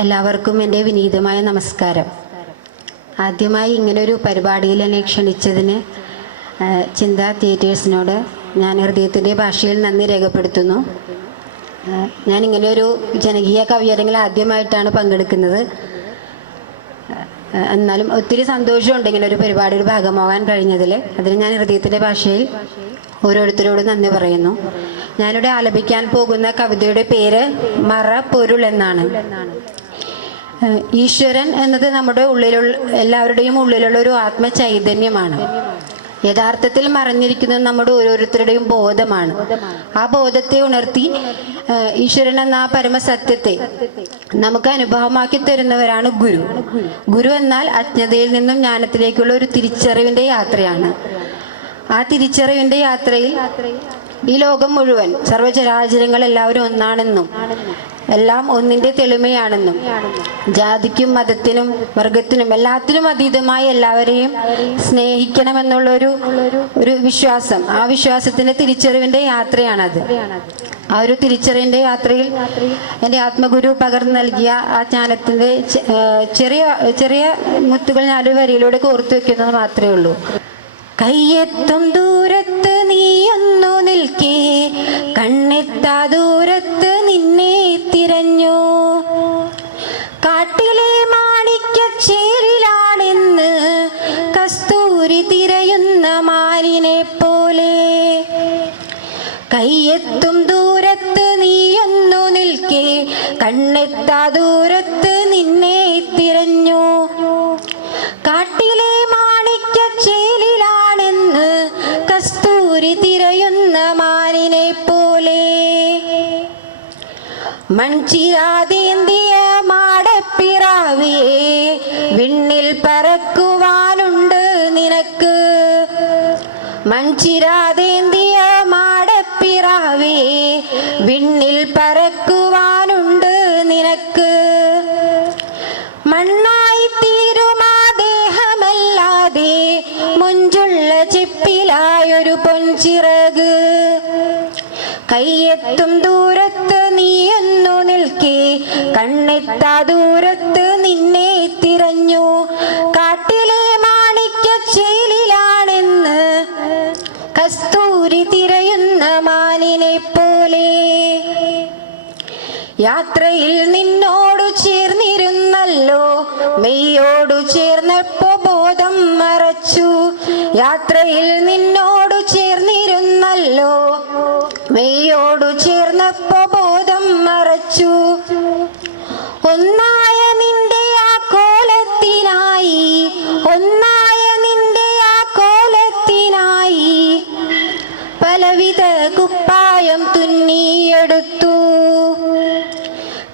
എല്ലാവർക്കും എൻ്റെ വിനീതമായ നമസ്കാരം. ആദ്യമായി ഇങ്ങനൊരു പരിപാടിയിൽ എന്നെ ക്ഷണിച്ചതിന് ചിന്ത തിയേറ്റേഴ്സിനോട് ഞാൻ ഹൃദയത്തിൻ്റെ ഭാഷയിൽ നന്ദി രേഖപ്പെടുത്തുന്നു. ഞാൻ ഇങ്ങനെയൊരു ജനകീയ കവിയരങ്ങിൽ ആദ്യമായിട്ടാണ് പങ്കെടുക്കുന്നത്. എന്നാലും ഒത്തിരി സന്തോഷമുണ്ട് ഇങ്ങനെ ഒരു പരിപാടിയുടെ ഭാഗമാവാൻ കഴിഞ്ഞതിൽ. അതിന് ഞാൻ ഹൃദയത്തിൻ്റെ ഭാഷയിൽ ഓരോരുത്തരോടും നന്ദി പറയുന്നു. ഞാനിവിടെ ആലപിക്കാൻ പോകുന്ന കവിതയുടെ പേര് മറ പൊരുൾ എന്നാണ്. ഈശ്വരൻ എന്നത് നമ്മുടെ ഉള്ളിലുള്ള എല്ലാവരുടെയും ഉള്ളിലുള്ള ഒരു ആത്മചൈതന്യമാണ്. യഥാർത്ഥത്തിൽ മറഞ്ഞിരിക്കുന്നത് നമ്മുടെ ഓരോരുത്തരുടെയും ബോധമാണ്. ആ ബോധത്തെ ഉണർത്തി ഈശ്വരൻ എന്ന ആ പരമസത്യത്തെ നമുക്ക് അനുഭവമാക്കി തരുന്നവരാണ് ഗുരു. ഗുരു എന്നാൽ അജ്ഞതയിൽ നിന്നും ജ്ഞാനത്തിലേക്കുള്ള ഒരു തിരിച്ചറിവിന്റെ യാത്രയാണ്. ആ തിരിച്ചറിവിന്റെ യാത്രയിൽ ഈ ലോകം മുഴുവൻ സർവ്വചരാചരങ്ങൾ എല്ലാവരും ഒന്നാണെന്നും എല്ലാം ഒന്നിന്റെ തെളിമയാണെന്നും ജാതിക്കും മതത്തിനും വർഗത്തിനും എല്ലാത്തിനും അതീതമായി എല്ലാവരെയും സ്നേഹിക്കണമെന്നുള്ള വിശ്വാസം, ആ വിശ്വാസത്തിന്റെ തിരിച്ചറിവിന്റെ യാത്രയാണത്. ആ ഒരു തിരിച്ചറിവിന്റെ യാത്രയിൽ എൻ്റെ ആത്മഗുരു പകർന്നു നൽകിയ ആ ജ്ഞാനത്തിന്റെ ചെറിയ ചെറിയ മുത്തുകൾ ഞാനൊരു വരിയിലൂടെ കോർത്തു വെക്കുന്നത് മാത്രമേ ഉള്ളൂ. കയ്യെത്തും ദൂരത്ത് നീയൊന്നു നിൽക്കേ, കണ്ണെത്താ ദൂരത്ത് നിന്നെ തിരഞ്ഞു. കാട്ടിലെ മാണിക്യച്ചേരിലാണെന്ന് കസ്തൂരി തിരയുന്ന മാനിനെ പോലെ. കയ്യെത്തും ദൂരത്ത് നീയൊന്നു നിൽക്കേ, കണ്ണെത്താ ദൂരത്ത് നിന്നെ തിരഞ്ഞു. കാട്ടിലെ മാണിക്യച്ചേലിലാണെന്ന് കസ്തൂരി തിരയുന്ന മാനിനെ പോലെ. മൺചിരാതേന്തിയ മാടപ്പിറാവേ, വിണ്ണിൽ പറക്കുവാനുണ്ട് നിനക്ക്. മൺചിരാതേന്തിയ മാടപ്പിറാവേ, വിണ്ണിൽ പറക്കുവാനുണ്ട് നിനക്ക്. മണ്ണായി തീരുമാ ദേഹമല്ലാതെ മുഞ്ചുള്ള ചിപ്പിലായൊരു പൊൻചിറക്. കയ്യെത്തും ദൂരത്ത് നീയൊന്നു നിൽക്കേ, കണ്ണെത്താ ദൂരത്ത് നിന്നെ തിരഞ്ഞു. കാട്ടിലെ മാണിക്യച്ചേലിലാണെന്ന് കസ്തൂരി തിരയുന്ന മാനിനെ പോലെ. യാത്രയിൽ നിന്നോടു ചേർന്നിരുന്നല്ലോ, മെയ്യോടു ചേർന്നപ്പോ ബോധം മറച്ചു. യാത്രയിൽ നിന്നോടു ചേർന്നിരുന്നല്ലോ, മെയ്യോടു ചേർന്നപ്പോ ബോധം മറച്ചു. ഒന്നായ നിന്റെ ആ കോലത്തിനായി, ഒന്നായ നിന്റെ ആ കോലത്തിനായി പലവിധ കുപ്പായം തുന്നിയെടുത്തു.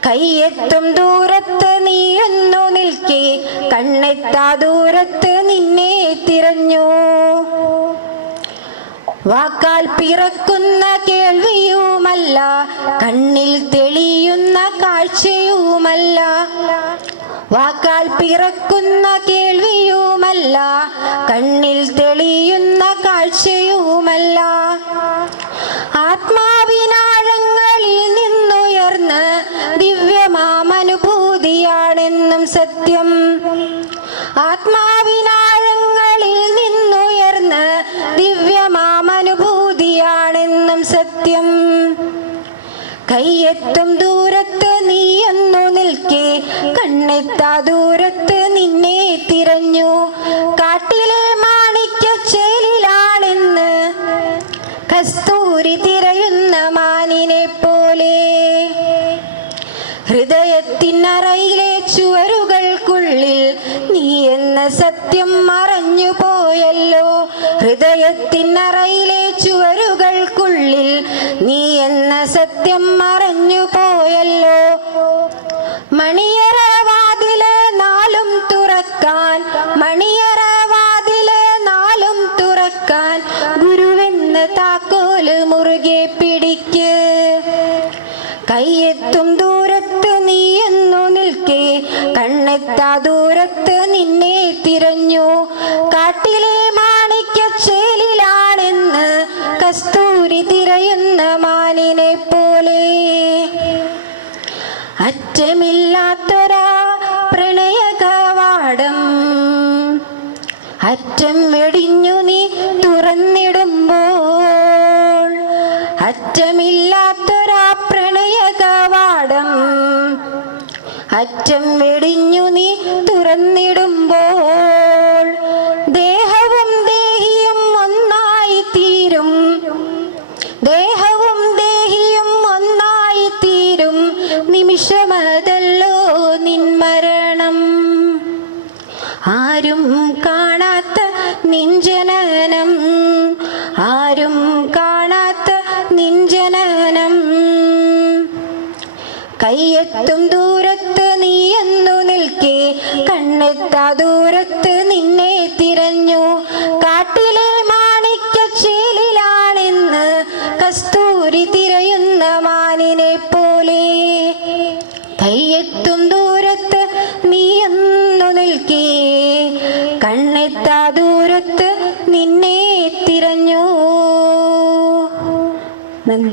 കയ്യെത്തും ദൂരത്ത് നീയൊന്നു നിൽക്കേ, കണ്ണെത്താ ദൂരത്ത് നിന്നെ തിരഞ്ഞു. വാക്കാൽ പിറക്കുന്ന കേൾവിയുമല്ല, കണ്ണിൽ തെളിയുന്ന കാഴ്ചയുമല്ല. വാക്കാൽ പിറക്കുന്ന കേൾവിയുമല്ല, കണ്ണിൽ തെളിയുന്ന കാഴ്ചയുമല്ല. ആത്മാവിനാഴങ്ങളിൽ നിന്നുയർന്ന് ദിവ്യമാമനുഭൂതിയാണെന്നും സത്യം. ആത്മാവിനാഴങ്ങളിൽ നിന്നുയർന്ന് ദിവ്യമാമനുഭൂതിയാണെന്നും സത്യം. കയ്യെത്തും ദൂരത്ത് നീയൊന്നു നിൽക്കേ, കണ്ണെത്താ ദൂരത്ത് നിന്നെ തിരഞ്ഞു. കാട്ടിലെ മാണിക്യച്ചേലിലാണെന്ന് കസ്തൂരി തിരയുന്ന മാനിനെ പോലെ. ഹൃദയത്തിനറയിലെ ചുവരുകൾക്കുള്ളിൽ നീ എന്ന സത്യം മറഞ്ഞു പോയല്ലോ. ഹൃദയത്തിനറയിലെ ചുവരുകൾക്കുള്ളിൽ നീ എന്ന സത്യം മറഞ്ഞു പോയല്ലോ. മണിയറ വാതില് നാലും തുറക്കാൻ, മണിയറ വാതില് നാലും തുറക്കാൻ ഗുരുവെന്ന താക്കോല് മുറുകെ പിടിക്ക്. കയ്യെത്തും ദൂരത്ത് നീയൊന്നു നിൽക്കേ, കണ്ണെത്താ ദൂരത്ത് നിന്നെ തിരഞ്ഞു. കാട്ടിലെ മാണിക്യച്ചേലിലാണെന്ന് കസ്തൂരി തിരയുന്ന മാനിനെ പോലെ. അറ്റമില്ലാത്തൊരാ അറ്റം വെടിഞ്ഞു നീ തുറന്നിടുമ്പോൾ അറ്റമില്ലാത്തൊരാ പ്രണയ കവാടം അറ്റം വെടിഞ്ഞു നീ തുറന്നിടുമ്പോൾ ദേഹവും ദേഹിയും ഒന്നായി തീരും ദേഹവും ദേഹിയും ഒന്നായി തീരും നിമിഷമതല്ലോ നിൻ മരണം ആരും കാണാത്ത നിൻ ജനനം ആരും കാണാത്ത നിൻ ജനനം കയ്യെത്തും ദൂരത്ത് നീയെന്നു നിൽക്കേ കണ്ണെത്താ ദൂരത്ത് നിന്നെ തിരഞ്ഞു കാട്ടിലെ മാണിക്യച്ചേലിലാണെന്ന് കസ്തൂരി തിരയുന്ന മാനിനെ പോലെ കയ്യെത്തും ദൂരത്ത് നീയെന്നു നിൽക്കേ കണ്ണെത്താ ദൂരത്ത് നിന്നെ തിരഞ്ഞു. നന്ദി.